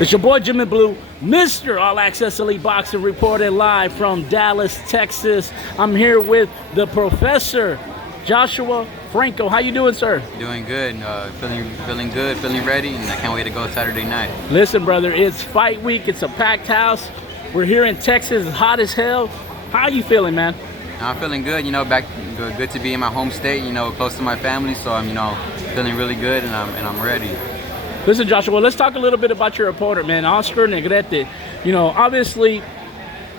It's your boy Jimmy Blue, Mr. All Access Elite Boxing, reporting live from Dallas, Texas. I'm here with the Professor, Joshua Franco. How you doing, sir? Doing good. Feeling good, feeling ready, and I can't wait to go Saturday night. Listen, brother, it's fight week. It's a packed house. We're here in Texas. It's hot as hell. How are you feeling, man? I'm feeling good. Good to be in my home state. Close to my family. So I'm, feeling really good, and I'm ready. Listen, Joshua, let's talk a little bit about your opponent, man, Oscar Negrete. Obviously,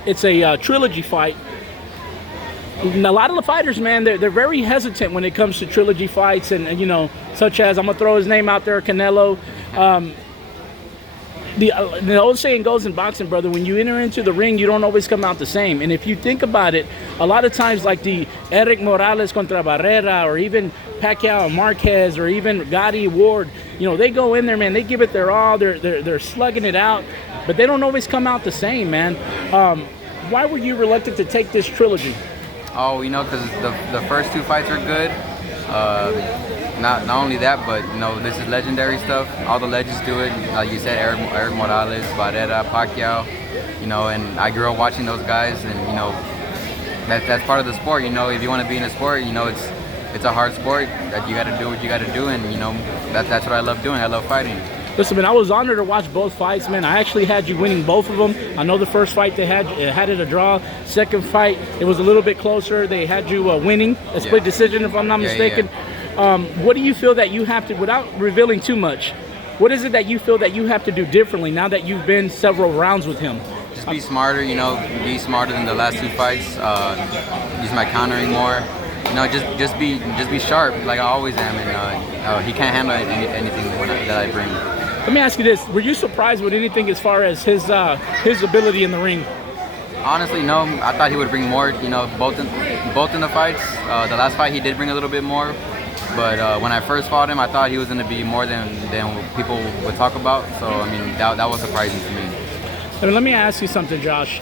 it's a trilogy fight. And a lot of the fighters, man, they're very hesitant when it comes to trilogy fights, and such as, I'm going to throw his name out there, Canelo. The old saying goes in boxing, brother, when you enter into the ring, you don't always come out the same. And if you think about it, a lot of times, like the Eric Morales contra Barrera, or even Pacquiao and Marquez, or even Gotti Ward, they go in there, man, they give it their all, they're slugging it out, but they don't always come out the same, man. Why were you reluctant to take this trilogy? Oh, because the first two fights were good. Not only that, but this is legendary stuff. All the legends do it. Like you said, Eric Morales, Barrera, Pacquiao. And I grew up watching those guys, and that's part of the sport. If you want to be in a sport, it's a hard sport that you got to do what you got to do, and that's what I love doing. I love fighting. Listen, man, I was honored to watch both fights, man. I actually had you winning both of them. I know the first fight they had it a draw. Second fight, it was a little bit closer. They had you winning a split decision, if I'm not mistaken. Yeah. What do you feel that you have to, without revealing too much, what is it that you feel that you have to do differently now that you've been several rounds with him? Just be smarter, be smarter than the last two fights. Use my countering more. Just be sharp like I always am, and he can't handle anything that I bring. Let me ask you this: were you surprised with anything as far as his ability in the ring? Honestly, no. I thought he would bring more. Both in the fights. The last fight he did bring a little bit more, but when I first fought him, I thought he was going to be more than people would talk about. So that was surprising to me. Let me ask you something, Josh.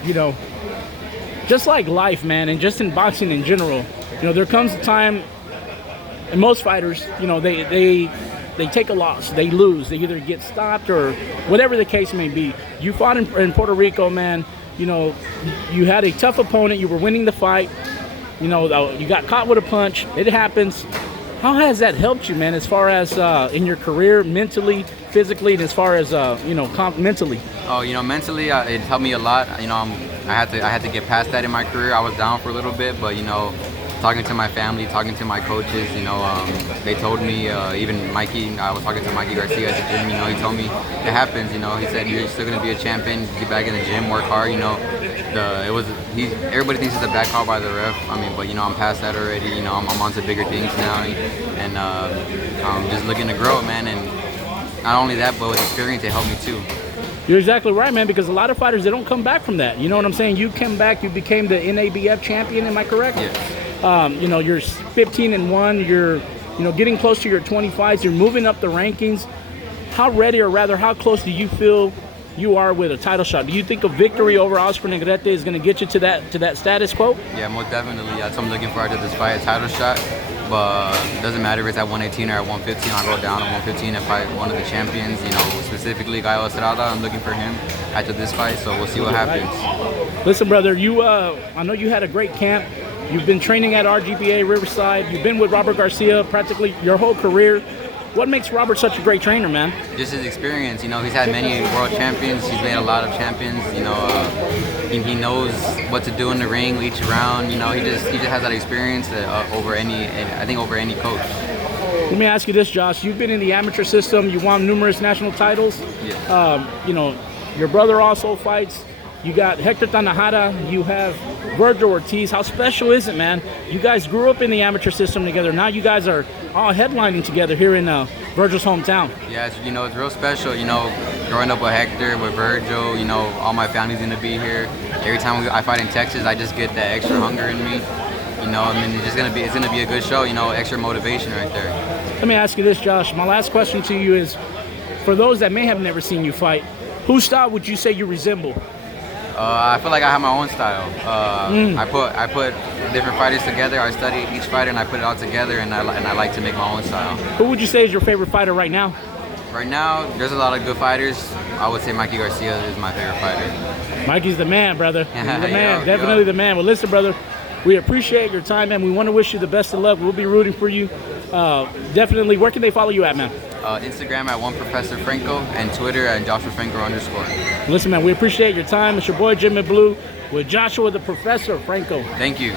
Just like life, man, and just in boxing in general, there comes a time, and most fighters, they take a loss, they lose, they either get stopped or whatever the case may be. You fought in Puerto Rico, man. You had a tough opponent. You were winning the fight. You got caught with a punch. It happens. How has that helped you, man, as far as in your career, mentally, physically, and as far as mentally? Oh, mentally, it helped me a lot. I had to get past that in my career. I was down for a little bit, but talking to my family, talking to my coaches, they told me, even Mikey, I was talking to Mikey Garcia at the gym, he told me it happens, he said you're still going to be a champion, get back in the gym, work hard, everybody thinks it's a bad call by the ref, but I'm past that already, I'm on to bigger things now, and I'm just looking to grow, man, and not only that, but with experience, it helped me too. You're exactly right, man, because a lot of fighters, they don't come back from that. You know what I'm saying? You came back, you became the NABF champion, am I correct? Yeah. You're 15-1, you're, getting close to your 25s, you're moving up the rankings. How ready, or rather, how close do you feel you are with a title shot? Do you think a victory over Oscar Negrete is going to get you to that status quo? Yeah, most definitely. That's what I'm looking for after this fight, a title shot. But it doesn't matter if it's at 118 or at 115. I'll go down to 115 and fight one of the champions, specifically Gallo Estrada. I'm looking for him after this fight, so we'll see what happens. Listen, brother, I know you had a great camp. You've been training at RGBA Riverside. You've been with Robert Garcia practically your whole career. What makes Robert such a great trainer, man? Just his experience. He's had many world champions. He's made a lot of champions. He knows what to do in the ring each round. He just has that experience over any coach. Let me ask you this, Josh. You've been in the amateur system. You won numerous national titles. Yeah. Your brother also fights. You got Hector Tanajara, you have Virgil Ortiz. How special is it, man? You guys grew up in the amateur system together. Now you guys are all headlining together here in Virgil's hometown. Yeah, it's real special, growing up with Hector, with Virgil, all my family's going to be here. Every time I fight in Texas, I just get that extra hunger in me. It's going to be a good show, extra motivation right there. Let me ask you this, Josh. My last question to you is, for those that may have never seen you fight, whose style would you say you resemble? I feel like I have my own style. I put different fighters together. I study each fighter and I put it all together, and I like to make my own style. Who would you say is your favorite fighter right now? Right now, there's a lot of good fighters. I would say Mikey Garcia is my favorite fighter. Mikey's the man, brother. He's the man, Yo, definitely the man. Well, listen, brother, we appreciate your time, man. We want to wish you the best of luck. We'll be rooting for you. Definitely. Where can they follow you at, man? Instagram at @1ProfessorFranco and Twitter at @JoshuaFranco_. Listen, man, we appreciate your time. It's your boy Jimmy Blue with Joshua the Professor Franco. Thank you.